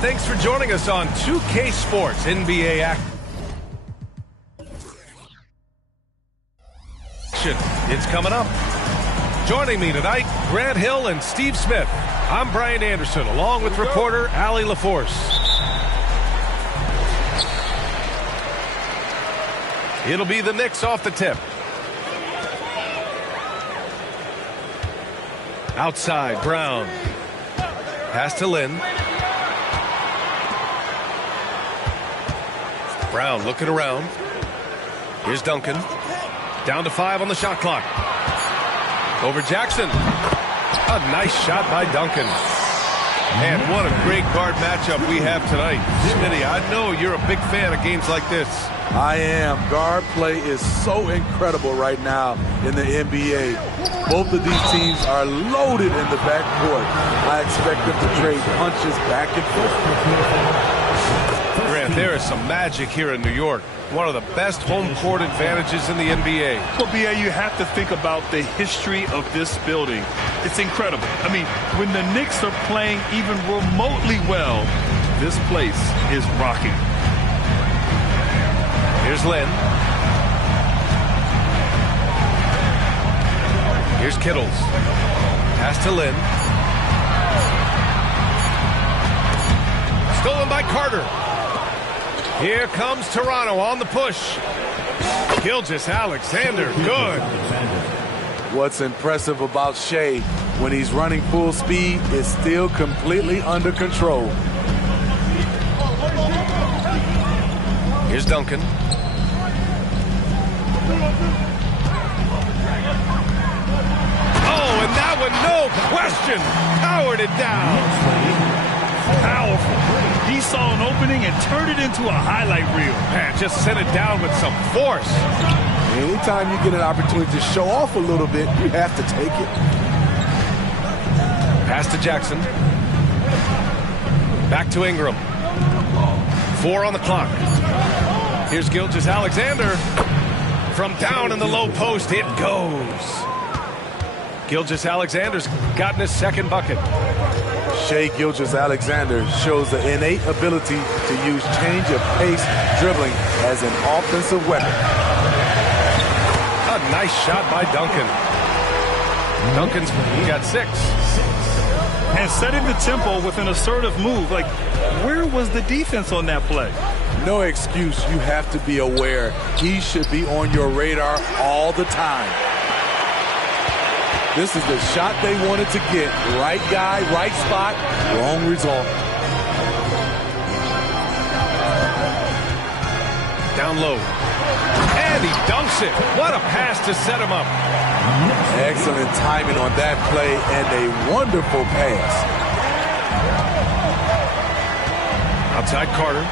Thanks for joining us on 2K Sports NBA Action. It's coming up. Joining me tonight, Grant Hill and Steve Smith. I'm Brian Anderson, along with reporter Allie LaForce. It'll be the Knicks off the tip. Outside, Brown. Pass to Lynn. Brown looking around. Here's Duncan. Down to 5 on the shot clock. Over Jackson. A nice shot by Duncan. And what a great guard matchup we have tonight. Smitty, I know you're a big fan of games like this. I am. Guard play is so incredible right now in the NBA. Both of these teams are loaded in the backcourt. I expect them to trade punches back and forth. Grant, there is some magic here in New York. One of the best home court advantages in the NBA. Well, B.A., you have to think about the history of this building. It's incredible. I mean, when the Knicks are playing even remotely well, this place is rocking. Here's Lynn. Here's Kittles. Pass to Lynn. Stolen by Carter. Here comes Toronto on the push. Gilgeous-Alexander, good. What's impressive about Shea when he's running full speed is still completely under control. Here's Duncan. Oh, and that one, no question, powered it down. Powerful. He saw an opening and turned it into a highlight reel. Man, just sent it down with some force. Anytime you get an opportunity to show off a little bit, you have to take it. Pass to Jackson. Back to Ingram. 4 on the clock. Here's Gilgeous-Alexander. From down in the low post, it goes. Gilgeous-Alexander's gotten his second bucket. Shai Gilgeous-Alexander shows the innate ability to use change of pace dribbling as an offensive weapon. A nice shot by Duncan. Duncan's got 6. And setting the tempo with an assertive move. Like, where was the defense on that play? No excuse. You have to be aware. He should be on your radar all the time. This is the shot they wanted to get. Right guy, right spot, wrong result. Down low. And he dunks it. What a pass to set him up. Excellent timing on that play and a wonderful pass. Outside Carter.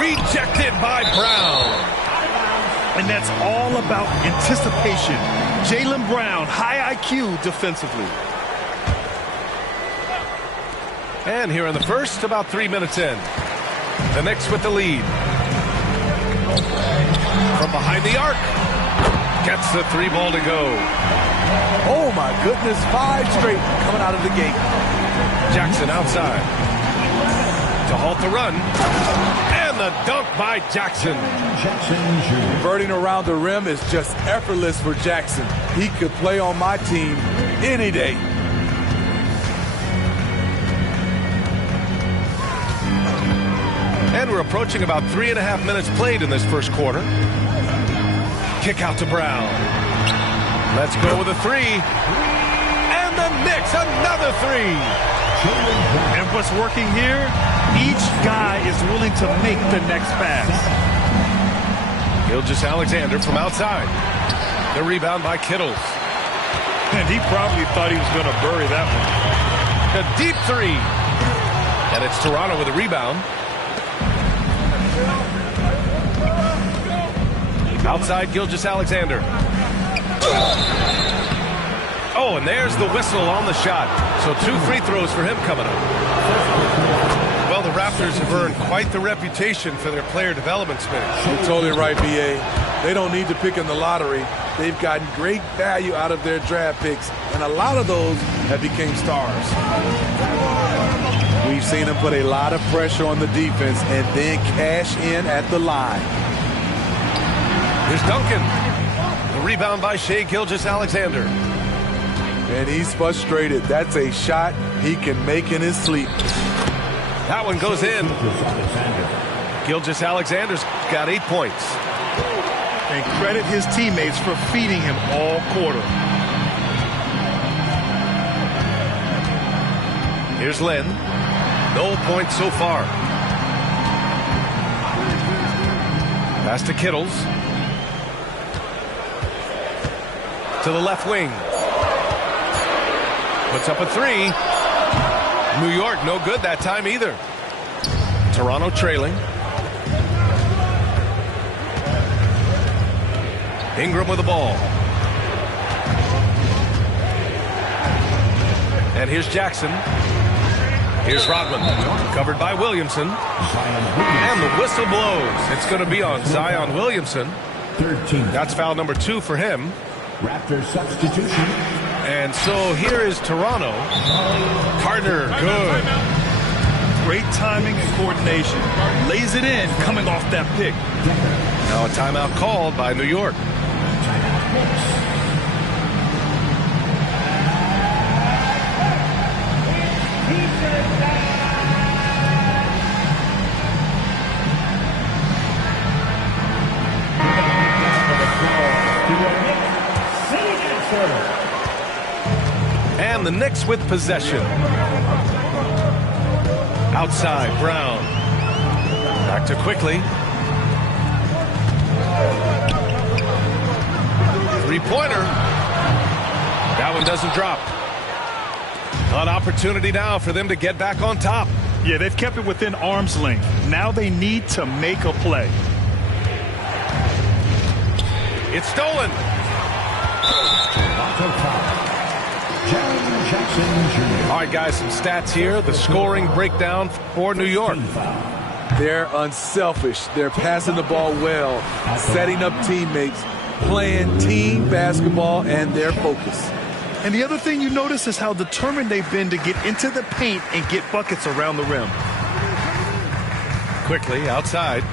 Rejected by Brown. And that's all about anticipation. Jaylen Brown, high IQ defensively. And here in the first, about 3 minutes in. The Knicks with the lead. From behind the arc. Gets the 3 ball to go. Oh my goodness, 5 straight coming out of the gate. Jackson outside. To halt the run. And the dunk by Jackson. Converting around the rim is just effortless for Jackson. He could play on my team any day. And we're approaching about 3.5 minutes played in this first quarter. Kick out to Brown. Let's go with a 3. And the Knicks, another 3. And what's working here, each guy is willing to make the next pass. Gilgeous-Alexander from outside. The rebound by Kittles. And he probably thought he was going to bury that one. A deep 3. And it's Toronto with a rebound. Outside Gilgeous-Alexander. Oh, and there's the whistle on the shot. So 2 free throws for him coming up. Well, the Raptors have earned quite the reputation for their player development spin. You're totally right, B.A. They don't need to pick in the lottery. They've gotten great value out of their draft picks, and a lot of those that became stars. We've seen him put a lot of pressure on the defense and then cash in at the line. Here's Duncan. The rebound by Shai Gilgeous-Alexander. And he's frustrated. That's a shot he can make in his sleep. That one goes in. Gilgeous-Alexander's got 8 points. And credit his teammates for feeding him all quarter. Here's Lynn. No points so far. Pass to Kittles. To the left wing. Puts up a 3. New York no good that time either. Toronto trailing. Ingram with the ball. And here's Jackson. Here's Rodman. Covered by Williamson. And the whistle blows. It's going to be on Zion Williamson. That's foul number 2 for him. Raptors substitution. And so here is Toronto. Carter, good. Great timing and coordination. Lays it in coming off that pick. Now a timeout called by New York. And the Knicks with possession. Outside, Brown. Back to Quickly. 3-pointer. That one doesn't drop. An opportunity now for them to get back on top. Yeah, they've kept it within arm's length. Now they need to make a play. It's stolen. All right, guys, some stats here. The scoring breakdown for New York. They're unselfish. They're passing the ball well, setting up teammates, playing team basketball, and their focus. And the other thing you notice is how determined they've been to get into the paint and get buckets around the rim. Quickly outside.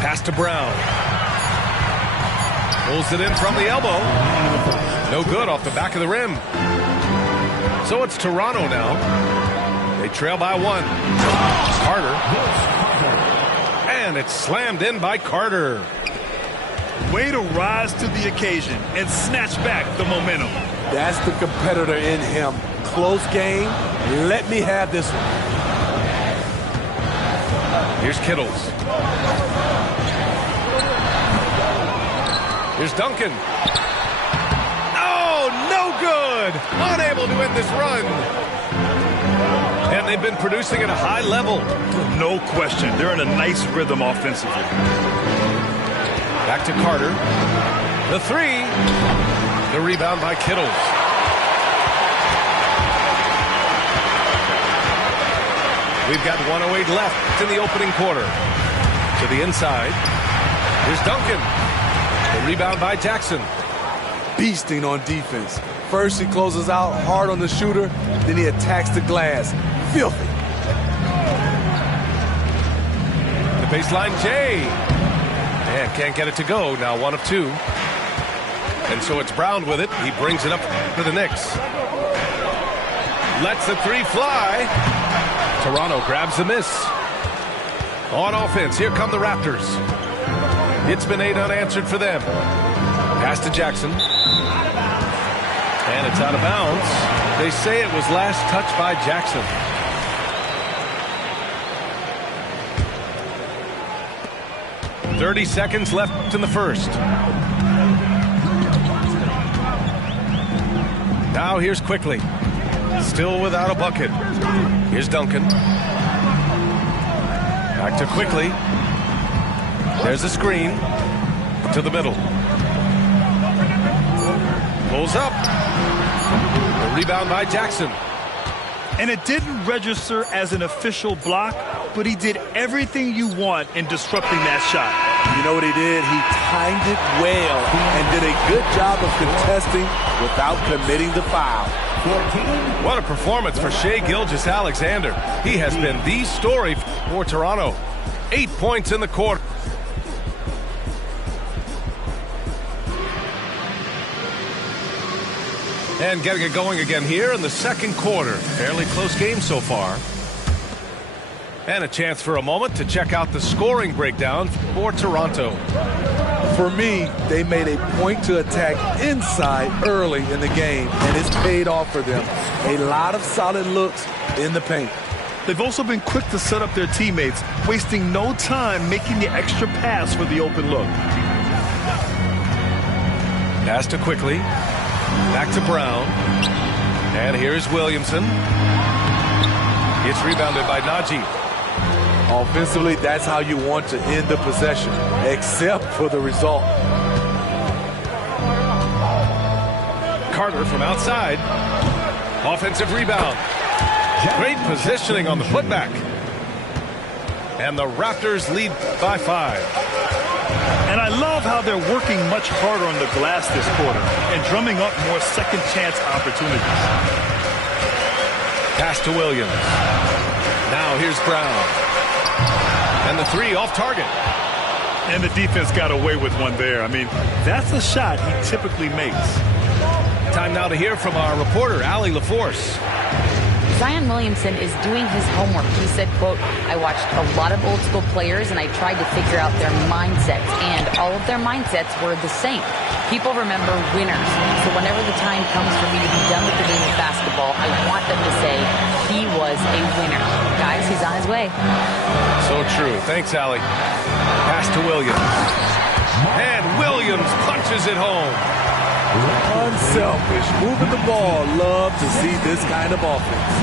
Pass to Brown. Pulls it in from the elbow. No good off the back of the rim. So it's Toronto now. They trail by 1. Carter. And it's slammed in by Carter. Way to rise to the occasion and snatch back the momentum. That's the competitor in him. Close game. Let me have this one. Here's Kittles. Here's Duncan. Oh, no good. Unable to end this run. And they've been producing at a high level. No question. They're in a nice rhythm offensively. Back to Carter. The 3. The rebound by Kittles. We've got 1:08 left in the opening quarter. To the inside. Here's Duncan. The rebound by Jackson. Beasting on defense. First he closes out hard on the shooter, then he attacks the glass. Filthy. The baseline, Jay. And can't get it to go. Now 1 of 2. And so it's Brown with it. He brings it up for the Knicks. Lets the 3 fly. Toronto grabs the miss. On offense, here come the Raptors. It's been 8 unanswered for them. Pass to Jackson. And it's out of bounds. They say it was last touched by Jackson. .30 seconds left in the first. Now here's Quickly. Still without a bucket. Here's Duncan. Back to Quickly. There's a screen. To the middle. Pulls up. The rebound by Jackson. And it didn't register as an official block, but he did everything you want in disrupting that shot. You know what he did? He timed it well and did a good job of contesting without committing the foul. What a performance for Shai Gilgeous-Alexander. He has been the story for Toronto. 8 points in the quarter. And getting it going again here in the second quarter. Fairly close game so far. And a chance for a moment to check out the scoring breakdown for Toronto. For me, they made a point to attack inside early in the game, and it's paid off for them. A lot of solid looks in the paint. They've also been quick to set up their teammates, wasting no time making the extra pass for the open look. Pass to Quickly. Back to Brown. And here's Williamson. It's rebounded by Najee. Offensively, that's how you want to end the possession, except for the result. Carter from outside. Offensive rebound. Great positioning on the putback. And the Raptors lead by 5. And I love how they're working much harder on the glass this quarter and drumming up more second chance opportunities. Pass to Williams. Now here's Brown. And the three off target. And the defense got away with one there. I mean, that's a shot he typically makes. Time now to hear from our reporter, Allie LaForce. Zion Williamson is doing his homework. He said, quote, I watched a lot of old school players and I tried to figure out their mindsets, and all of their mindsets were the same. People remember winners. So whenever the time comes for me to be done with the game of basketball, I want them to say he was a winner. Guys, he's on his way. So true. Thanks, Allie. Pass to Williams. And Williams punches it home. Unselfish, moving the ball. Love to see this kind of offense.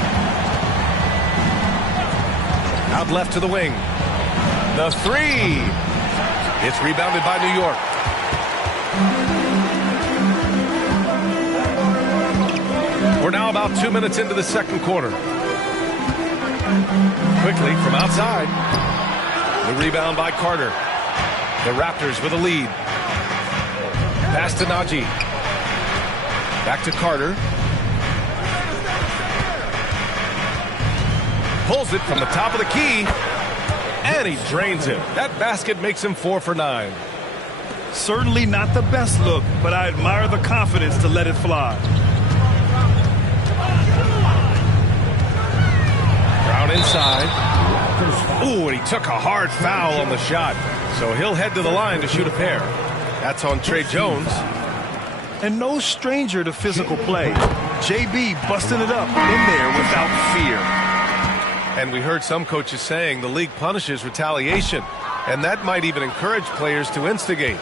Out left to the wing. The three. It's rebounded by New York. We're now about 2 minutes into the second quarter. Quickly from outside. The rebound by Carter. The Raptors with a lead. Pass to Najee. Back to Carter. Pulls it from the top of the key. And he drains it. That basket makes him 4 for 9. Certainly not the best look, but I admire the confidence to let it fly. Brown inside. Ooh, and he took a hard foul on the shot. So he'll head to the line to shoot a pair. That's on Trey Jones. And no stranger to physical play. JB busting it up in there without fear. And we heard some coaches saying the league punishes retaliation. And that might even encourage players to instigate.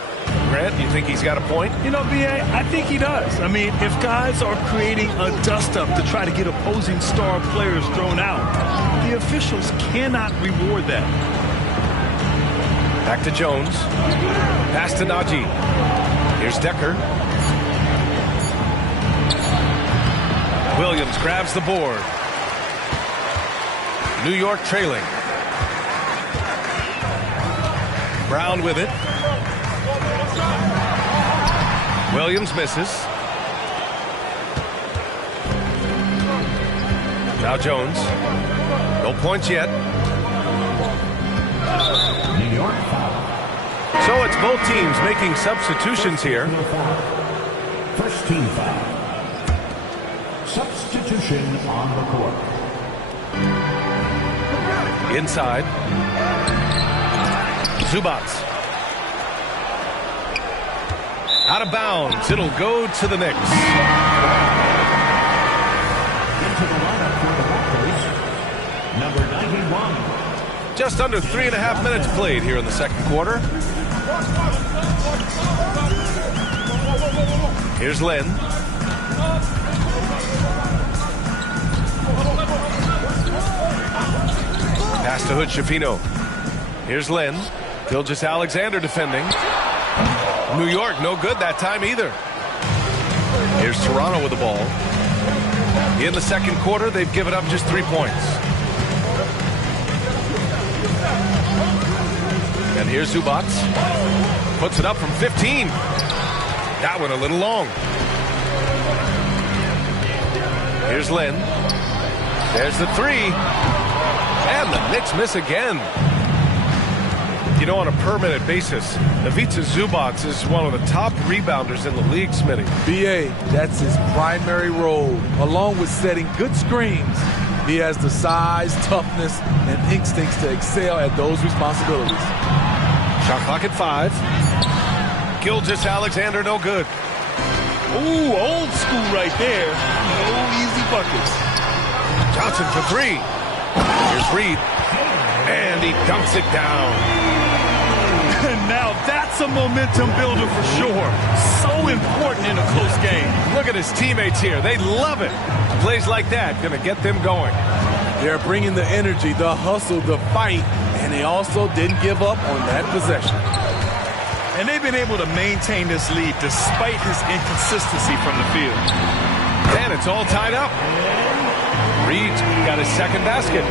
Grant, you think he's got a point? You know, B.A., I think he does. I mean, if guys are creating a dust-up to try to get opposing star players thrown out, the officials cannot reward that. Back to Jones. Pass to Najee. Here's Decker. Williams grabs the board. New York trailing. Brown with it. Williams misses. Now Jones. No points yet. New York foul. So it's both teams making substitutions here. First team foul. Substitution on the court. Inside. Zubats. Out of bounds. It'll go to the Knicks. Into the lineup for the Raptors, number 91. Just under 3.5 minutes played here in the second quarter. Here's Lynn. Pass to Hood-Schifino. Here's Lynn. Gilgeous-Alexander defending. New York, no good that time either. Here's Toronto with the ball. In the second quarter, they've given up just 3 points. And here's Zubac. Puts it up from 15. That one a little long. Here's Lynn. There's the three. And the Knicks miss again. You know, on a permanent basis, Ivica Zubac is one of the top rebounders in the league, Smitty. BA, that's his primary role. Along with setting good screens, he has the size, toughness, and instincts to excel at those responsibilities. Shot clock at 5. Gilgeous-Alexander, no good. Ooh, old school right there. No easy buckets. Johnson for 3. Here's Reed. And he dunks it down. And now that's a momentum builder for sure. So important in a close game. Look at his teammates here. They love it. Plays like that going to get them going. They're bringing the energy, the hustle, the fight, and they also didn't give up on that possession. And they've been able to maintain this lead despite his inconsistency from the field. And it's all tied up. Reed's got his second basket.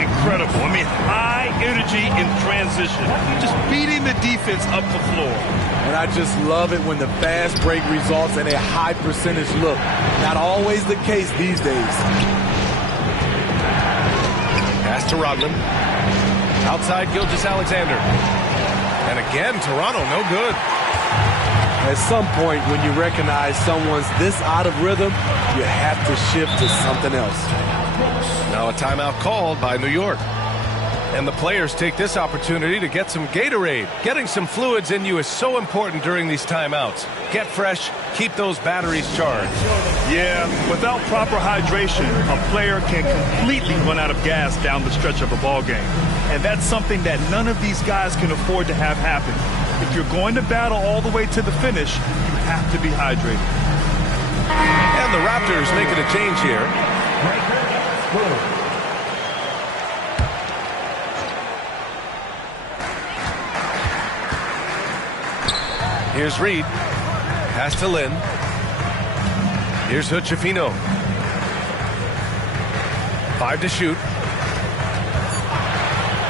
Incredible. I mean, high energy in transition. Just beating the defense up the floor. And I just love it when the fast break results in a high percentage look. Not always the case these days. Pass to Rodman. Outside Gilgeous-Alexander. And again, Toronto, no good. At some point, when you recognize someone's this out of rhythm, you have to shift to something else. Now a timeout called by New York. And the players take this opportunity to get some Gatorade. Getting some fluids in you is so important during these timeouts. Get fresh, keep those batteries charged. Yeah, without proper hydration, a player can completely run out of gas down the stretch of a ball game. And that's something that none of these guys can afford to have happen. If you're going to battle all the way to the finish, you have to be hydrated. And the Raptors making a change here. Here's Reed. Pass to Lynn. Here's Hood-Schifino. 5 to shoot.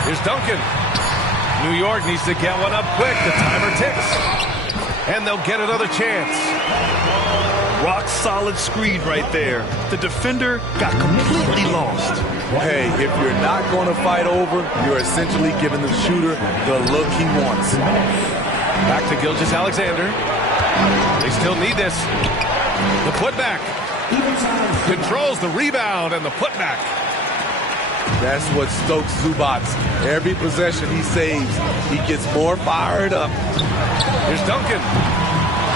Here's Duncan. New York needs to get one up quick. The timer ticks. And they'll get another chance. Rock solid screen right there. The defender got completely lost. Hey, if you're not going to fight over, you're essentially giving the shooter the look he wants. Back to Gilgeous-Alexander. They still need this. The putback. Controls the rebound and the putback. That's what stokes Zubac. Every possession he saves, he gets more fired up. Here's Duncan.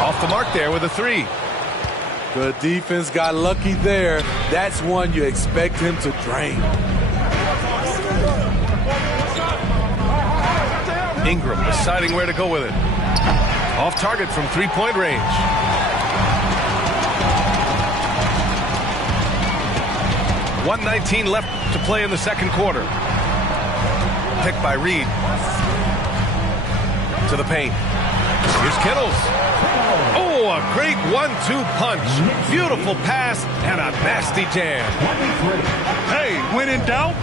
Off the mark there with a 3. The defense got lucky there. That's one you expect him to drain. Ingram deciding where to go with it. Off target from 3-point range. .119 left to play in the second quarter. Picked by Reed. To the paint. Here's Kittles. Oh, a great 1-2 punch. Beautiful pass and a nasty jam. Hey, when in doubt,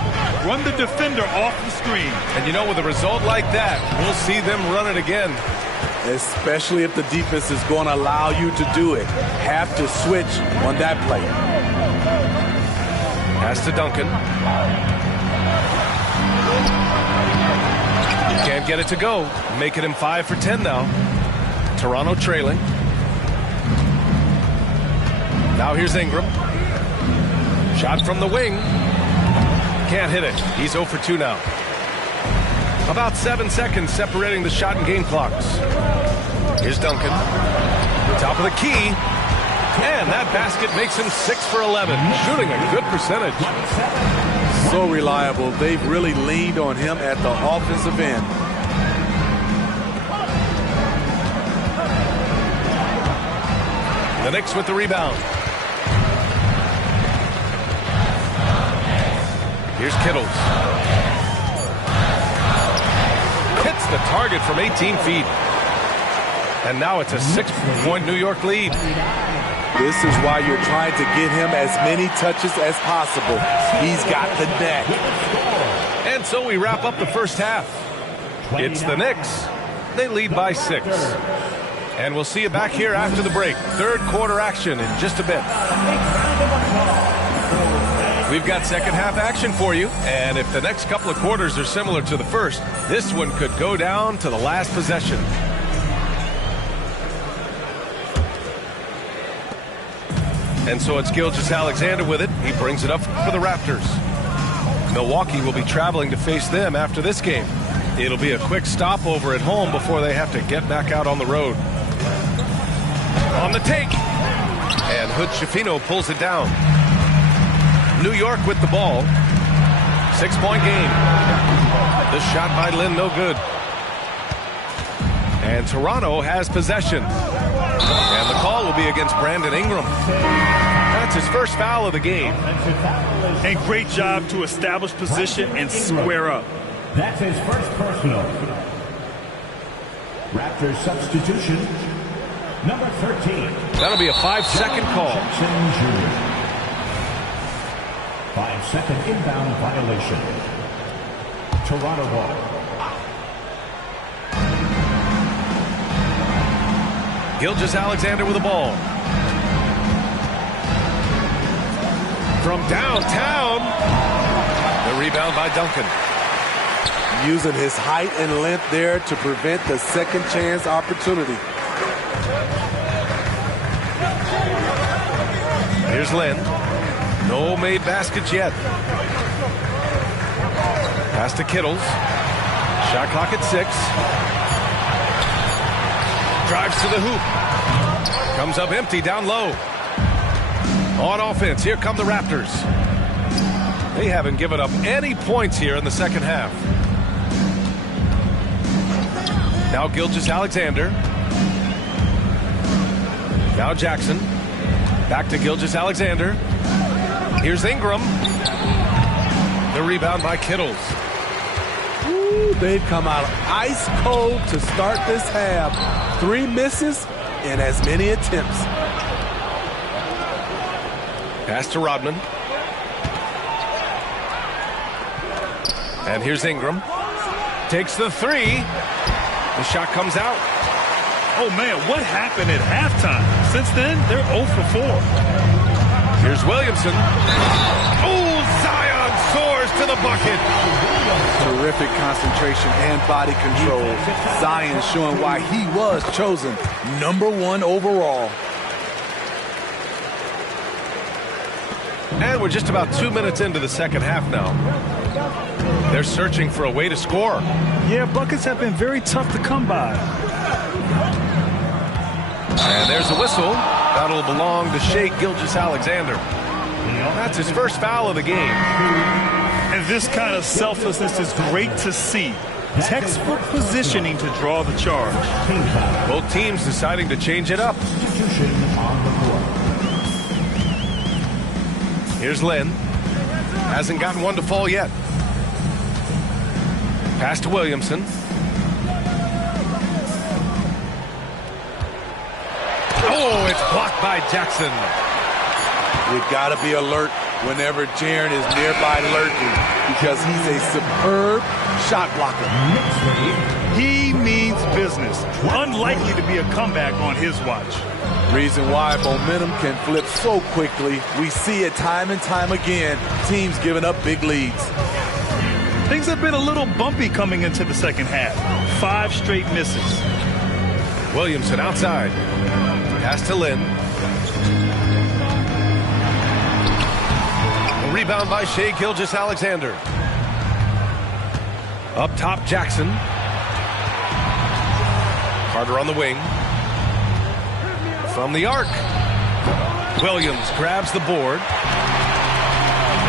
run the defender off the screen. And you know, with a result like that, we'll see them run it again. Especially if the defense is going to allow you to do it. Have to switch on that play. Pass to Duncan. Can't get it to go. Making him 5 for 10 now. Toronto trailing. Now here's Ingram. Shot from the wing. Can't hit it. He's 0 for 2 now. About 7 seconds separating the shot and game clocks. Here's Duncan. Top of the key. And that basket makes him 6 for 11. Shooting a good percentage. So reliable. They've really leaned on him at the offensive end. The Knicks with the rebound. Here's Kittles. Hits the target from 18 feet. And now it's a 6-point New York lead. This is why you're trying to get him as many touches as possible. He's got the net. And so we wrap up the first half. It's the Knicks. They lead by 6. And we'll see you back here after the break. Third quarter action in just a bit. We've got second half action for you. And if the next couple of quarters are similar to the first, this one could go down to the last possession. And so it's Gilgeous-Alexander with it. He brings it up for the Raptors. Milwaukee will be traveling to face them after this game. It'll be a quick stopover at home before they have to get back out on the road. On the take. And Hood-Schifino pulls it down. New York with the ball. 6-point game. The shot by Lynn, no good. And Toronto has possession. And the call will be against Brandon Ingram. That's his first foul of the game. And great job to establish position and square up. That's his first personal. Raptors substitution, number 13. That'll be a 5-second call. 5-second inbound violation. Toronto ball. Gilgeous-Alexander with the ball. From downtown. The rebound by Duncan. Using his height and length there to prevent the second chance opportunity. Here's Lynn. No made baskets yet. Pass to Kittles. Shot clock at 6. Drives to the hoop. Comes up empty down low. On offense, here come the Raptors. They haven't given up any points here in the second half. Now Gilgeous-Alexander. Now Jackson. Back to Gilgeous-Alexander. Here's Ingram. The rebound by Kittles. Ooh, they've come out ice cold to start this half. 3 misses in as many attempts. Pass to Rodman. And here's Ingram. Takes the 3. The shot comes out. Oh, man, what happened at halftime? Since then, they're 0 for 4. Here's Williamson. Oh, Zion soars to the bucket. Terrific concentration and body control. Zion showing why he was chosen #1 overall. And we're just about 2 minutes into the second half now. They're searching for a way to score. Yeah, buckets have been very tough to come by. And there's a whistle. That'll belong to Shai Gilgeous-Alexander. That's his first foul of the game. And this kind of selflessness is great to see. Textbook positioning to draw the charge. Both teams deciding to change it up. Here's Lynn. Hasn't gotten one to fall yet. Pass to Williamson. Oh, it's blocked by Jackson. You got to be alert whenever Jaren is nearby lurking because he's a superb shot blocker. He means business. Unlikely to be a comeback on his watch. Reason why momentum can flip so quickly. We see it time and time again. Teams giving up big leads. Things have been a little bumpy coming into the second half. 5 straight misses. Williamson outside. Pass to Lynn. A rebound by Shai Gilgeous-Alexander. Up top, Jackson. Carter on the wing. From the arc. Williams grabs the board.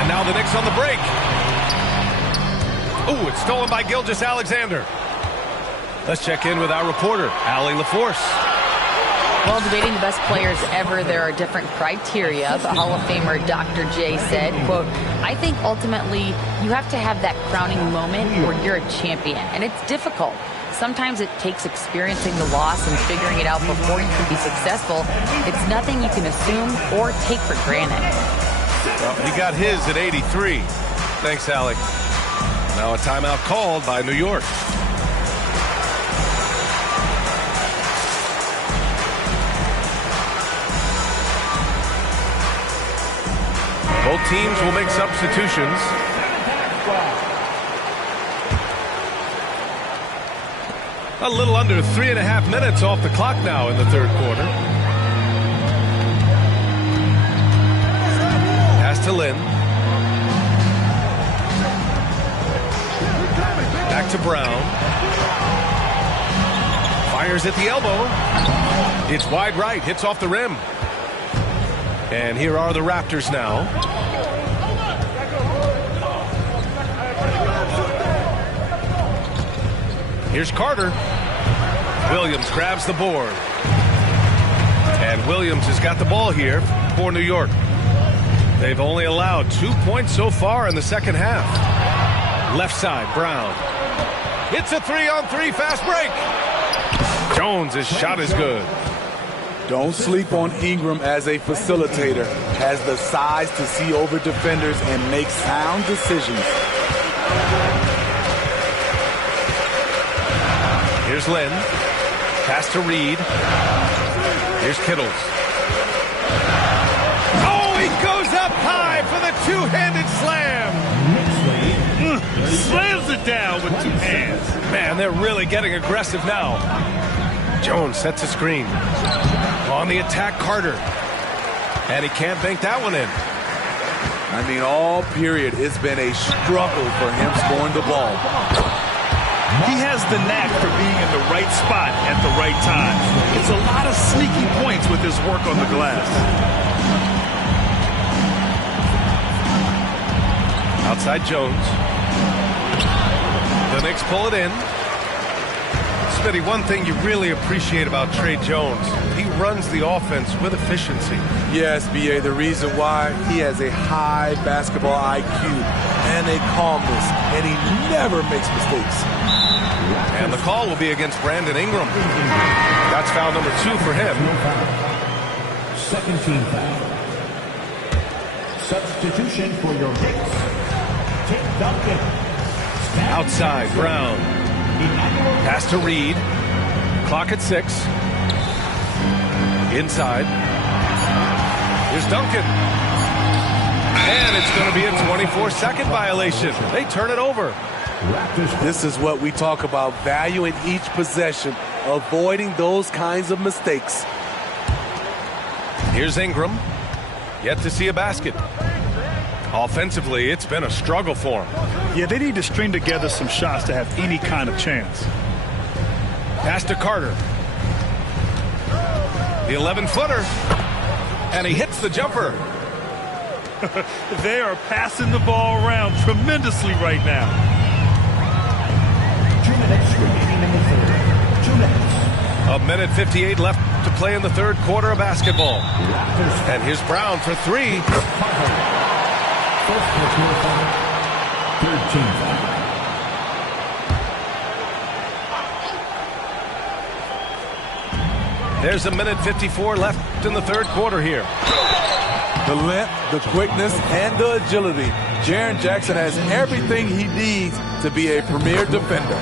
And now the Knicks on the break. Oh, it's stolen by Gilgeous-Alexander. Let's check in with our reporter, Allie LaForce. While debating the best players ever, there are different criteria. The Hall of Famer Dr. J said, quote, I think ultimately you have to have that crowning moment where you're a champion. And it's difficult. Sometimes it takes experiencing the loss and figuring it out before you can be successful. It's nothing you can assume or take for granted. Well, he got his at 83. Thanks, Allie. Now a timeout called by New York. teams will make substitutions. A little under 3.5 minutes off the clock now in the third quarter. Pass to Lynn. Back to Brown. Fires at the elbow. It's wide right, hits off the rim. And here are the Raptors now. Here's Carter. Williams grabs the board. And Williams has got the ball here for New York. They've only allowed 2 points so far in the second half. Left side, Brown. It's a 3-on-3 fast break. Jones' shot is good. Don't sleep on Ingram as a facilitator. Has the size to see over defenders and make sound decisions. Here's Lynn. Pass to Reed. Here's Kittles. Oh, he goes up high for the two-handed slam. Slams it down with two hands. Man, they're really getting aggressive now. Jones sets a screen. On the attack, Carter. And he can't bank that one in. I mean, all period, it's been a struggle for him scoring the ball. He has the knack for being in the right spot at the right time. It's a lot of sneaky points with his work on the glass. Outside Jones. The Knicks pull it in. Smitty, one thing you really appreciate about Trey Jones, he runs the offense with efficiency. Yes, B.A., the reason why, he has a high basketball IQ and a calmness, and he never makes mistakes. And the call will be against Brandon Ingram. That's foul number 2 for him. Second team foul. Substitution for your Knicks. Tim Duncan. Outside, Brown. Pass to Reed. Clock at 6. Inside. Here's Duncan. And it's going to be a 24-second violation. They turn it over. This is what we talk about, value in each possession, avoiding those kinds of mistakes. Here's Ingram. Yet to see a basket. Offensively, it's been a struggle for him. Yeah, they need to string together some shots to have any kind of chance. Pass to Carter. The 11-footer. And he hits the jumper. They are passing the ball around tremendously right now. 2 minutes remaining in the third. 2 minutes. 1:58 left to play in the third quarter of basketball. And here's Brown for 3. First personal foul. Third team foul. There's 1:54 left in the third quarter here. The length, the quickness, and the agility. Jaren Jackson has everything he needs to be a premier defender.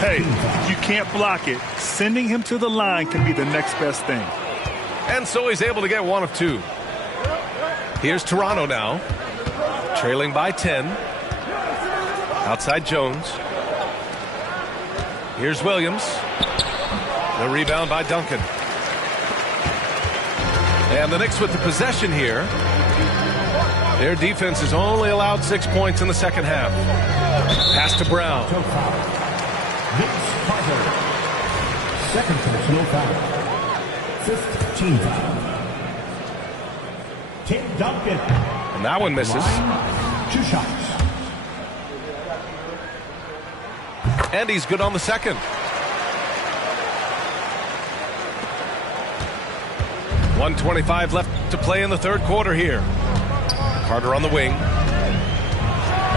Hey, if you can't block it, sending him to the line can be the next best thing. And so he's able to get 1 of 2. Here's Toronto now, trailing by 10. Outside Jones. Here's Williams. The rebound by Duncan. And the Knicks with the possession here. Their defense has only allowed 6 points in the second half. Pass to Brown. Vince Carter. Second personal foul. Fifth team foul. Tim Duncan. And that one misses. Line, 2 shots. And he's good on the second. 1:25 left to play in the third quarter here. Carter on the wing.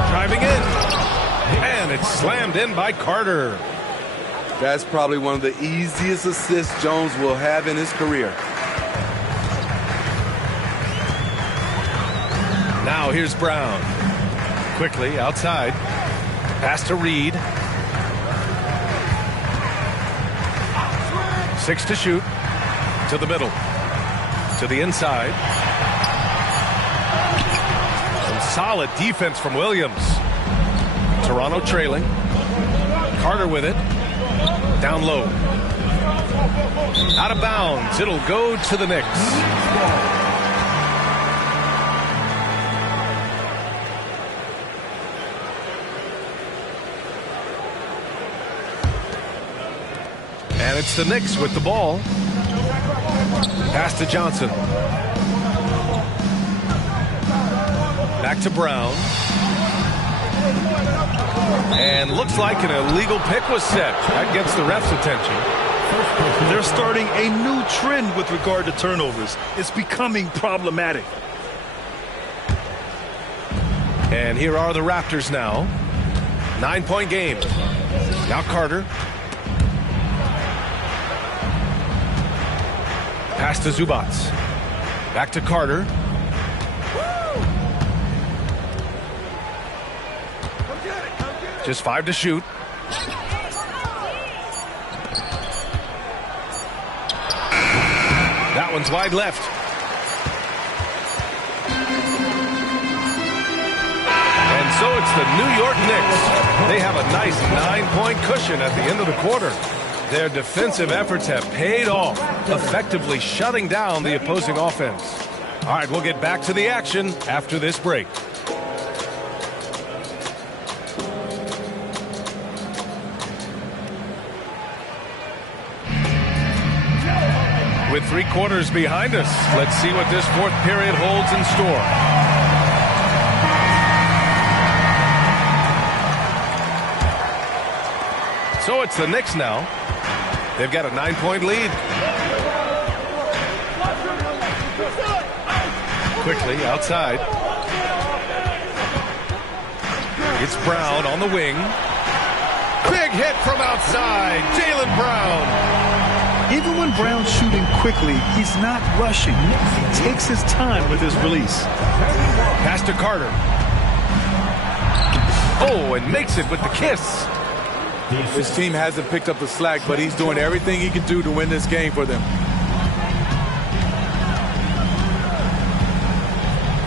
Driving in. And it's slammed in by Carter. That's probably one of the easiest assists Jones will have in his career. Now here's Brown. Quickly outside. Pass to Reed. 6 to shoot. To the middle. To the inside. solid defense from Williams. Toronto trailing. Carter with it. Down low. Out of bounds. It'll go to the Knicks. And it's the Knicks with the ball. Pass to Johnson. Back to Brown. And looks like an illegal pick was set. That gets the ref's attention. They're starting a new trend with regard to turnovers. It's becoming problematic. And here are the Raptors now. 9-point game. Now Carter. Pass to Zubats. Back to Carter. Just 5 to shoot. That one's wide left. And so it's the New York Knicks. They have a nice 9-point cushion at the end of the quarter. Their defensive efforts have paid off, effectively shutting down the opposing offense. All right, we'll get back to the action after this break. With 3 quarters behind us, let's see what this fourth period holds in store. So it's the Knicks now. They've got a 9-point lead. Quickly outside. It's Brown on the wing. Big hit from outside. Jaylen Brown. Even when Brown's shooting quickly, he's not rushing. He takes his time with his release. Pass to Carter. Oh, and makes it with the kiss. His team hasn't picked up the slack, but he's doing everything he can do to win this game for them.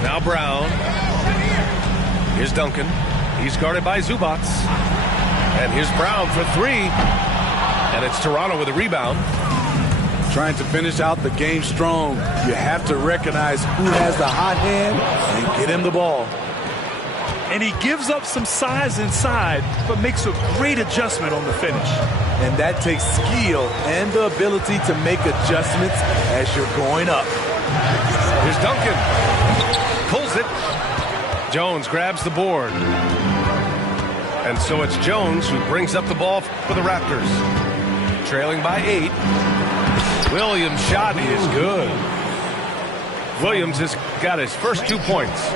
Now Brown. Here's Duncan. He's guarded by Zubats. And here's Brown for 3. And it's Toronto with a rebound. Trying to finish out the game strong. You have to recognize who has the hot hand and get him the ball. And he gives up some size inside, but makes a great adjustment on the finish. And that takes skill and the ability to make adjustments as you're going up. Here's Duncan. Pulls it. Jones grabs the board. And so it's Jones who brings up the ball for the Raptors. Trailing by 8. Williams' shot is good. Williams has got his first 2 points.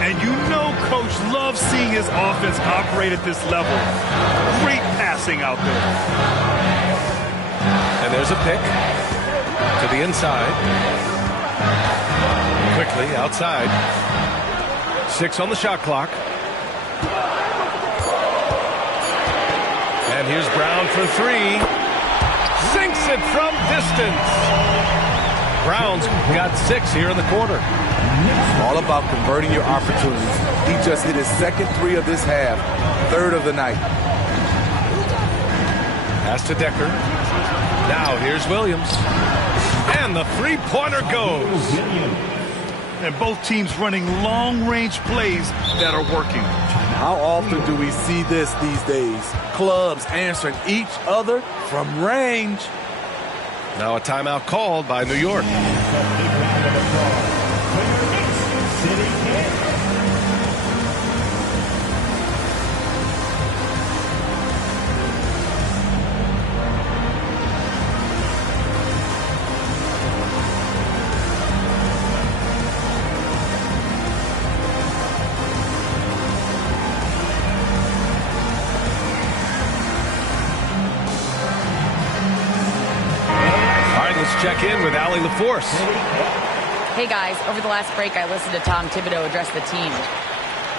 And you know Coach loves seeing his offense operate at this level. Great passing out there. And there's a pick to the inside. Quickly outside. 6 on the shot clock. And here's Brown for 3. Sinks it from distance. Brown's got 6 here in the quarter. All about converting your opportunities. He just hit his second 3 of this half, 3rd of the night. Pass to Decker. Now here's Williams. And the 3-pointer goes. And both teams running long-range plays that are working. How often do we see this these days? Clubs answering each other from range. Now a timeout called by New York. Check in with Allie LaForce. Hey guys, over the last break I listened to Tom Thibodeau address the team.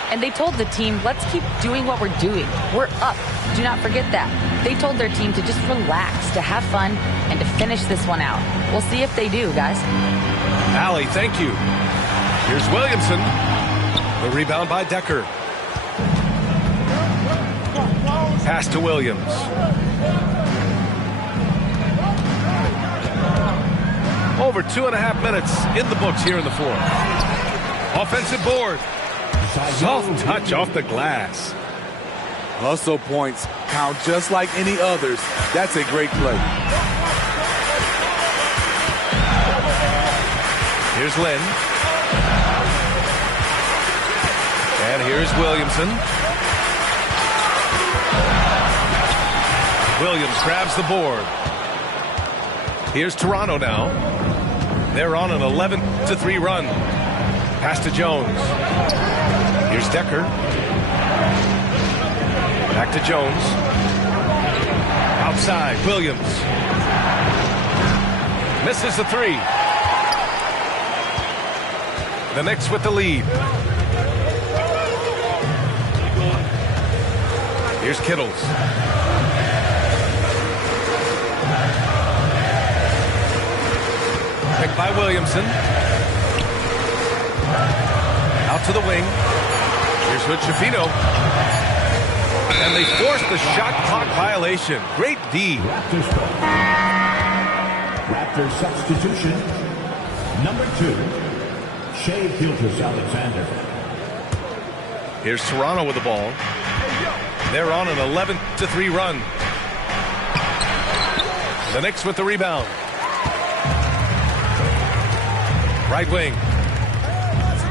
And they told the team, let's keep doing what we're doing. We're up. Do not forget that. They told their team to just relax, to have fun, and to finish this one out. We'll see if they do, guys. Allie, thank you. Here's Williamson. The rebound by Decker. Pass to Williams. Over 2.5 minutes in the books here in the fourth. Offensive board. Soft touch off the glass. Hustle points count just like any others. That's a great play. Here's Lynn. And here's Williamson. Williams grabs the board. Here's Toronto now. They're on an 11-3 run. Pass to Jones. Here's Decker. Back to Jones. Outside, Williams. Misses the three. The Knicks with the lead. Here's Kittles. Picked by Williamson. Out to the wing. Here's Hood-Schifino. And they force the shot clock violation. Great D. Raptors substitution. Number 2, Shai Gilgeous-Alexander. Here's Toronto with the ball. They're on an 11-3 run. The Knicks with the rebound. Right wing.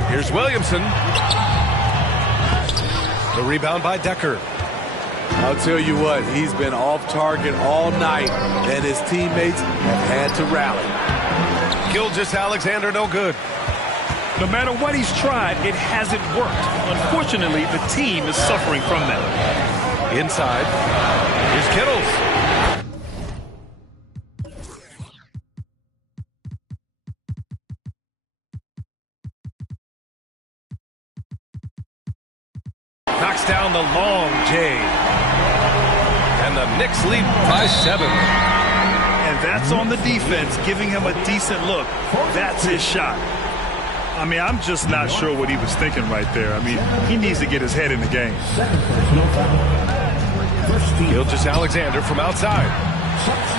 Here's Williamson. The rebound by Decker. I'll tell you what, he's been off target all night, and his teammates have had to rally. Gilgeous-Alexander no good. No matter what he's tried, it hasn't worked. Unfortunately, the team is suffering from that. Inside. Here's Kittles. Knocks down the long J. And the Knicks lead by 7. And that's on the defense, giving him a decent look. That's his shot. I mean, I'm just not sure what he was thinking right there. I mean, he needs to get his head in the game. Gilgeous-Alexander from outside.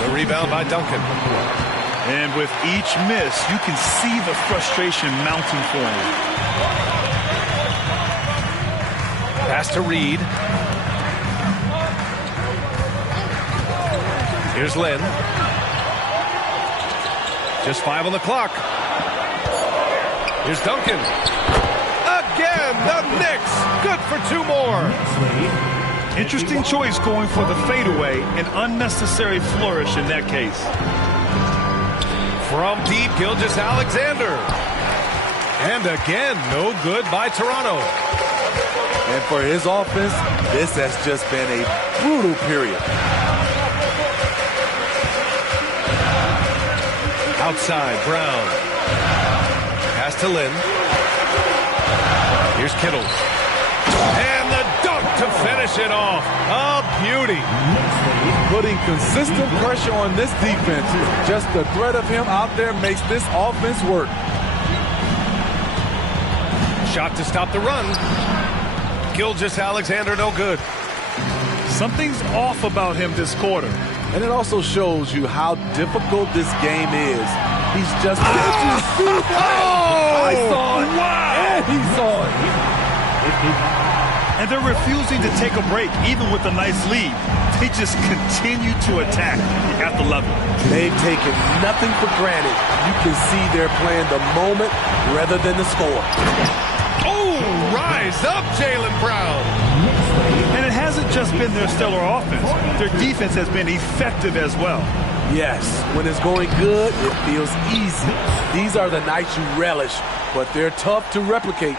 The rebound by Duncan. And with each miss, you can see the frustration mounting for him. Pass to Reed. Here's Lynn. Just 5 on the clock. Here's Duncan. Again, the Knicks. Good for 2 more. Interesting choice going for the fadeaway. An unnecessary flourish in that case. From deep, Gilgeous-Alexander. And again, no good by Toronto. And for his offense, this has just been a brutal period. Outside, Brown. Pass to Lynn. Here's Kittles. And the dunk to finish it off. A beauty. Putting consistent pressure on this defense. Just the threat of him out there makes this offense work. Shot to stop the run. Gilgeous-Alexander no good. Something's off about him this quarter. And it also shows you how difficult this game is. He's just... I saw it. Wow. And he saw it. And they're refusing to take a break, even with a nice lead. They just continue to attack at the level. They've taken nothing for granted. You can see they're playing the moment rather than the score. Oh, rise up, Jaylen Brown. And it hasn't just been their stellar offense. Their defense has been effective as well. Yes, when it's going good, it feels easy. These are the nights you relish, but they're tough to replicate.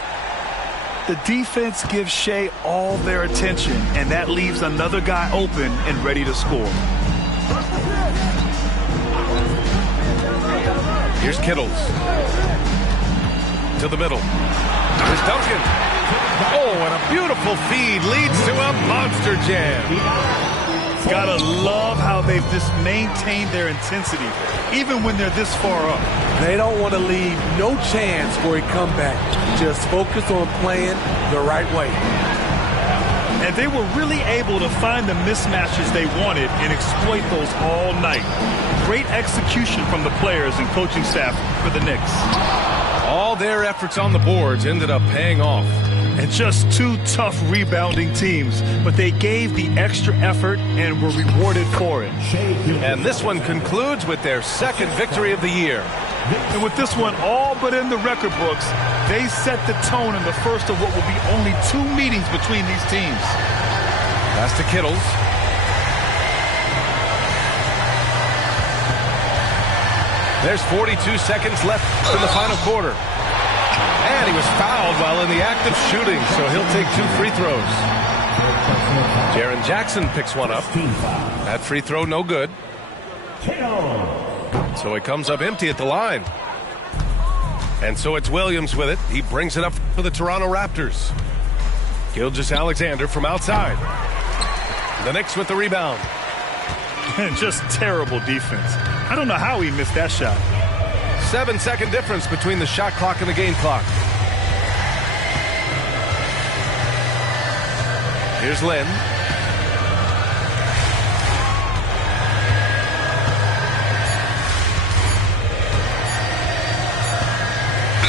The defense gives Shai all their attention, and that leaves another guy open and ready to score. Here's Kittles. To the middle. Here's Duncan. Oh, and a beautiful feed leads to a monster jam. Gotta love how they've just maintained their intensity, even when they're this far up. They don't want to leave no chance for a comeback. Just focus on playing the right way. And they were really able to find the mismatches they wanted and exploit those all night. Great execution from the players and coaching staff for the Knicks. All their efforts on the boards ended up paying off. And just two tough rebounding teams, but they gave the extra effort and were rewarded for it. And this one concludes with their second victory of the year. And with this one all but in the record books, they set the tone in the first of what will be only 2 meetings between these teams. Pass to Kittles. There's 42 seconds left in the final quarter. And he was fouled while in the act of shooting, so he'll take 2 free throws. Jaren Jackson picks one up. That free throw no good. So it comes up empty at the line. And so it's Williams with it. He brings it up for the Toronto Raptors. Gilgeous-Alexander from outside. The Knicks with the rebound. And just terrible defense. I don't know how he missed that shot. 7-second difference between the shot clock and the game clock. Here's Lynn.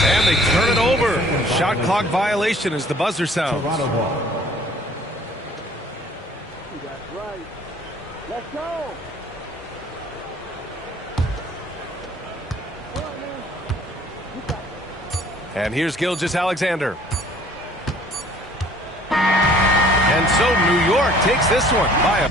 And they turn it over. Shot clock violation as the buzzer sounds. Let's go. And here's Gilgeous-Alexander. And so New York takes this one by a